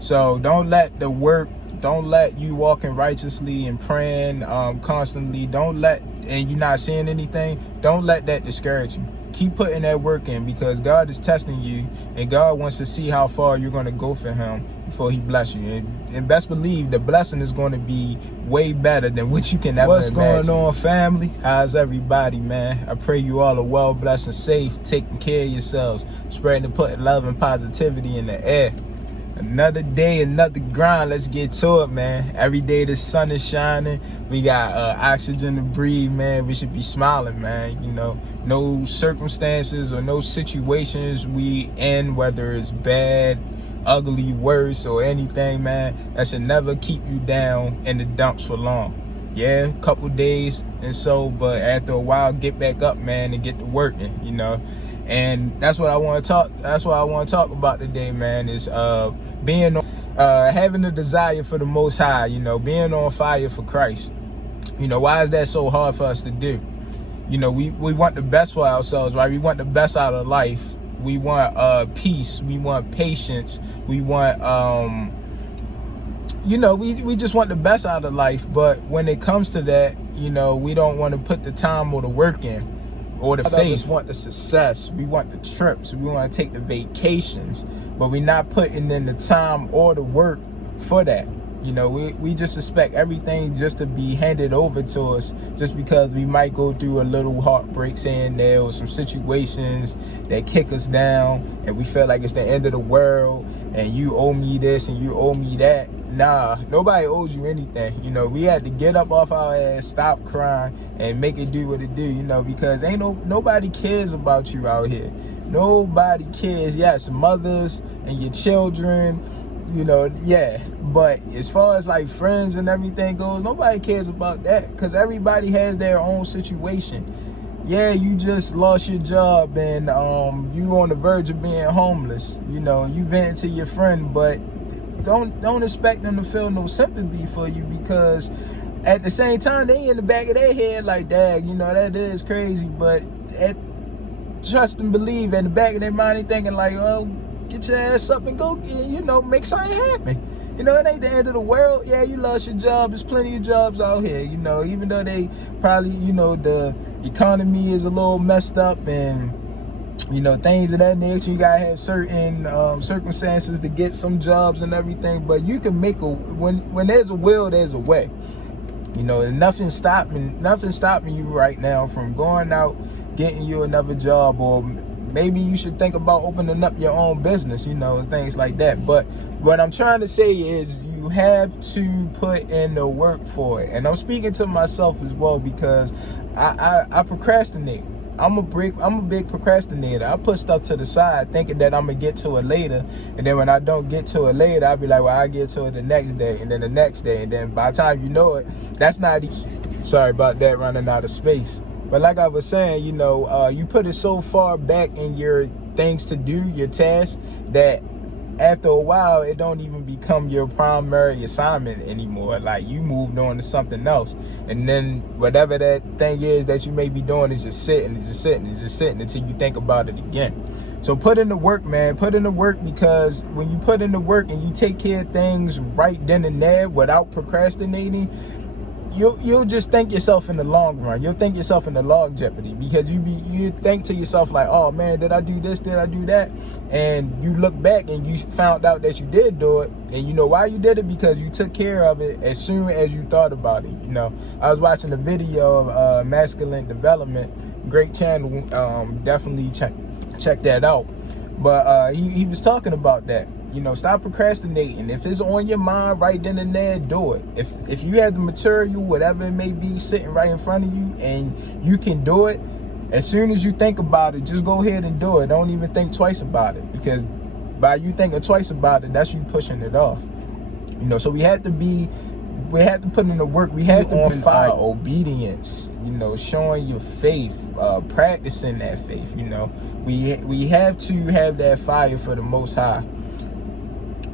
So don't let the work, don't let you walking righteously and praying constantly, and you're not seeing anything, don't let that discourage you. Keep putting that work in, because God is testing you, and God wants to see how far you're going to go for him before he bless you. And best believe the blessing is going to be way better than what you can ever imagine. What's going on, family? How's everybody, man? I pray you all are well, blessed, and safe, taking care of yourselves, spreading and putting love and positivity in the air. Another day, another grind. Let's get to it, man. Every day the sun is shining. We got oxygen to breathe, man. We should be smiling, man. You know, no circumstances or no situations we in, whether it's bad, ugly, worse, or anything, man, that should never keep you down in the dumps for long. Yeah, a couple days and so, but after a while, get back up, man, and get to working, you know. And that's what I want to talk. That's what I want to talk about today, man. Is being having a desire for the Most High. You know, being on fire for Christ. You know, why is that so hard for us to do? You know, we want the best for ourselves, right? We want the best out of life. We want peace. We want patience. We want you know, we just want the best out of life. But when it comes to that, you know, we don't want to put the time or the work in. Or the faith. We just want the success. We want the trips. We want to take the vacations, but we're not putting in the time or the work for that. You know, we just expect everything just to be handed over to us, just because we might go through a little heartbreaks here and there, or some situations that kick us down, and we feel like it's the end of the world, and you owe me this and you owe me that. Nah, nobody owes you anything. You know, we had to get up off our ass, stop crying, and make it do what it do, you know, because nobody cares about you out here. Nobody cares. Yes, mothers and your children, you know, yeah. But as far as like friends and everything goes, nobody cares about that, because everybody has their own situation. Yeah, you just lost your job and you on the verge of being homeless. You know, you vent to your friend, but don't expect them to feel no sympathy for you, because at the same time they in the back of their head like, dang, you know, that is crazy. But trust and believe, in the back of their mind they thinking like, oh, get your ass up and go, you know, make something happen. You know, it ain't the end of the world. Yeah, you lost your job. There's plenty of jobs out here, you know, even though they probably, you know, the economy is a little messed up and, you know, things of that nature. You gotta have certain circumstances to get some jobs and everything, but you can make when there's a will, there's a way. You know, and nothing's stopping you right now from going out, getting you another job, or maybe you should think about opening up your own business, you know, and things like that. But what I'm trying to say is you have to put in the work for it. And I'm speaking to myself as well, because I procrastinate. I'm a big procrastinator. I put stuff to the side thinking that I'm gonna get to it later, and then when I don't get to it later, I'll be like, well, I get to it the next day, and then the next day, and then by the time you know it, that's not easy. Sorry about that, running out of space. But like I was saying, you know, you put it so far back in your things to do, your tasks, that after a while, it don't even become your primary assignment anymore. Like, you moved on to something else. And then whatever that thing is that you may be doing is just sitting until you think about it again. So put in the work, man. Put in the work, because when you put in the work and you take care of things right then and there without procrastinating, you'll just thank yourself in the long run. You'll thank yourself in the longevity, because you think to yourself like, oh man, did I do this? Did I do that? And you look back and you found out that you did do it, and you know why you did it, because you took care of it as soon as you thought about it. You know, I was watching a video of Masculine Development, great channel. Definitely check that out. But he was talking about that. You know, stop procrastinating. If it's on your mind right then and there, do it. If you have the material, whatever it may be, sitting right in front of you, and you can do it, as soon as you think about it, just go ahead and do it. Don't even think twice about it, because by you thinking twice about it, that's you pushing it off. You know, so we have to put in the work. We have to on fire, obedience, you know, showing your faith, practicing that faith. You know, we have to have that fire for the Most High.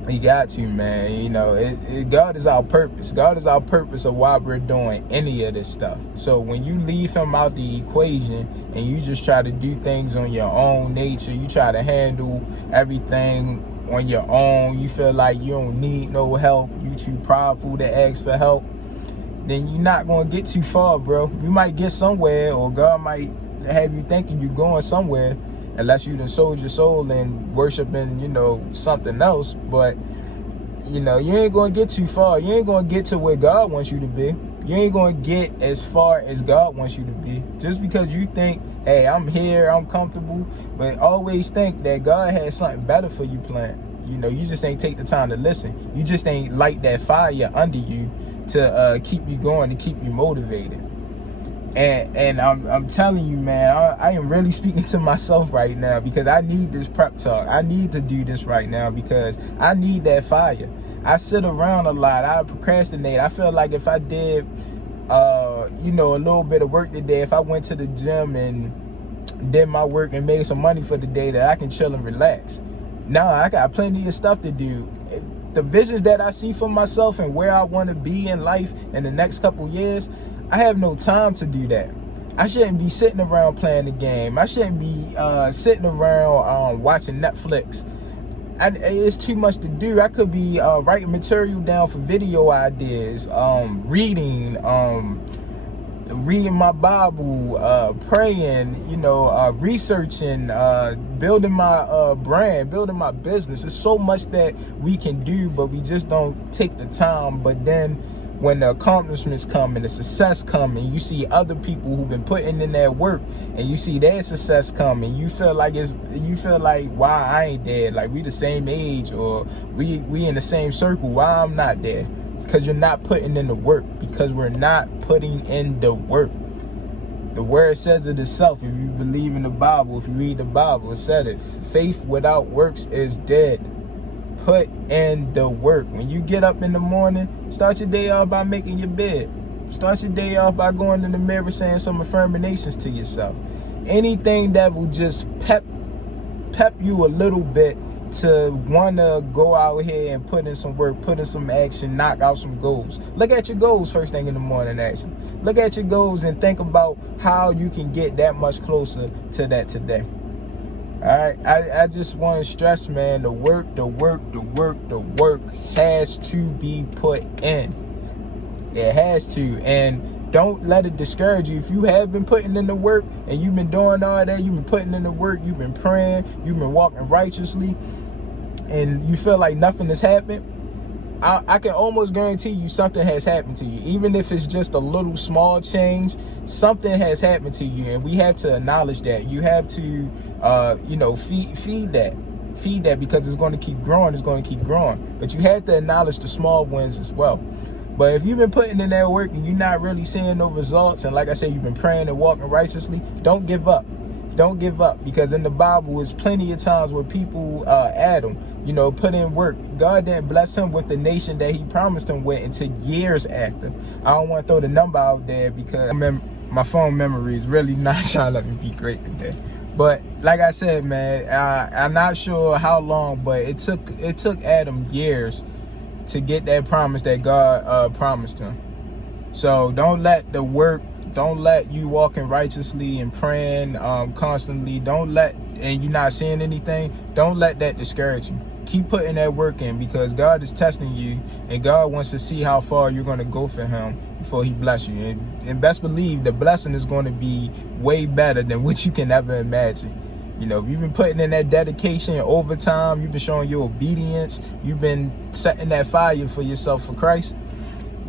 We got to, man. You know, God is our purpose. God is our purpose of why we're doing any of this stuff. So when you leave him out the equation and you just try to do things on your own nature, you try to handle everything on your own, you feel like you don't need no help, you too prideful to ask for help, then you're not going to get too far, bro. You might get somewhere, or God might have you thinking you're going somewhere, unless you done sold your soul and worshiping, you know, something else. But, you know, you ain't going to get too far. You ain't going to get to where God wants you to be. You ain't going to get as far as God wants you to be. Just because you think, hey, I'm here, I'm comfortable. But always think that God has something better for you planned. You know, you just ain't take the time to listen. You just ain't light that fire under you to keep you going, to keep you motivated. And I'm telling you, man, I am really speaking to myself right now, because I need this prep talk. I need to do this right now because I need that fire. I sit around a lot. I procrastinate. I feel like if I did, you know, a little bit of work today, if I went to the gym and did my work and made some money for the day, that I can chill and relax. Now I got plenty of stuff to do. The visions that I see for myself and where I want to be in life in the next couple years, I have no time to do that. I shouldn't be sitting around playing the game. I shouldn't be sitting around watching Netflix. It's too much to do. I could be writing material down for video ideas, reading my Bible, praying, you know, researching, building my brand, building my business. There's so much that we can do, but we just don't take the time. But then when the accomplishments come and the success come, and you see other people who've been putting in that work, and you see their success come, and you feel like why I ain't there? Like, we the same age, or we in the same circle. Why I'm not there? Because you're not putting in the work. Because we're not putting in the work. The word says it itself. If you believe in the Bible, if you read the Bible, it said it. Faith without works is dead. Put in the work. When you get up in the morning, start your day off by making your bed. Start your day off by going in the mirror saying some affirmations to yourself. Anything that will just pep you a little bit to want to go out here and put in some work, put in some action, knock out some goals. Look at your goals first thing in the morning, actually. Look at your goals and think about how you can get that much closer to that today. All right, I just want to stress, man, the work has to be put in. It has to. And don't let it discourage you. If you have been putting in the work and you've been doing all that, you've been putting in the work, you've been praying, you've been walking righteously, and you feel like nothing has happened, I can almost guarantee you something has happened to you. Even if it's just a little small change, something has happened to you, and we have to acknowledge that. You have to, you know, feed that, because it's going to keep growing. It's going to keep growing. But you have to acknowledge the small wins as well. But if you've been putting in that work and you're not really seeing no results, and like I said, you've been praying and walking righteously, don't give up. Don't give up, because in the Bible, there's plenty of times where people, Adam, you know, put in work. God didn't bless him with the nation that he promised him with until years after. I don't want to throw the number out there because my phone memory is really not trying to let me be great today. But like I said, man, I'm not sure how long, but it took Adam years to get that promise that God promised him. So don't let the work, don't let you walking righteously and praying constantly, and you're not seeing anything, don't let that discourage you. Keep putting that work in, because God is testing you, and God wants to see how far you're going to go for him before he bless you. And best believe the blessing is going to be way better than what you can ever imagine. You know, if you've been putting in that dedication over time, you've been showing your obedience, you've been setting that fire for yourself for Christ,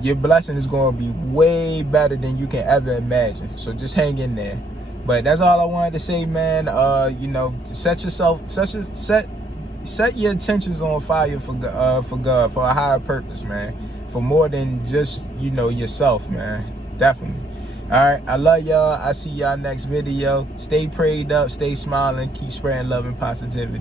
your blessing is going to be way better than you can ever imagine. So just hang in there. But that's all I wanted to say, man. You know, set your intentions on fire for God, for a higher purpose, man. For more than just, you know, yourself, man. Definitely. All right, I love y'all. I see y'all next video. Stay prayed up, stay smiling, keep spreading love and positivity.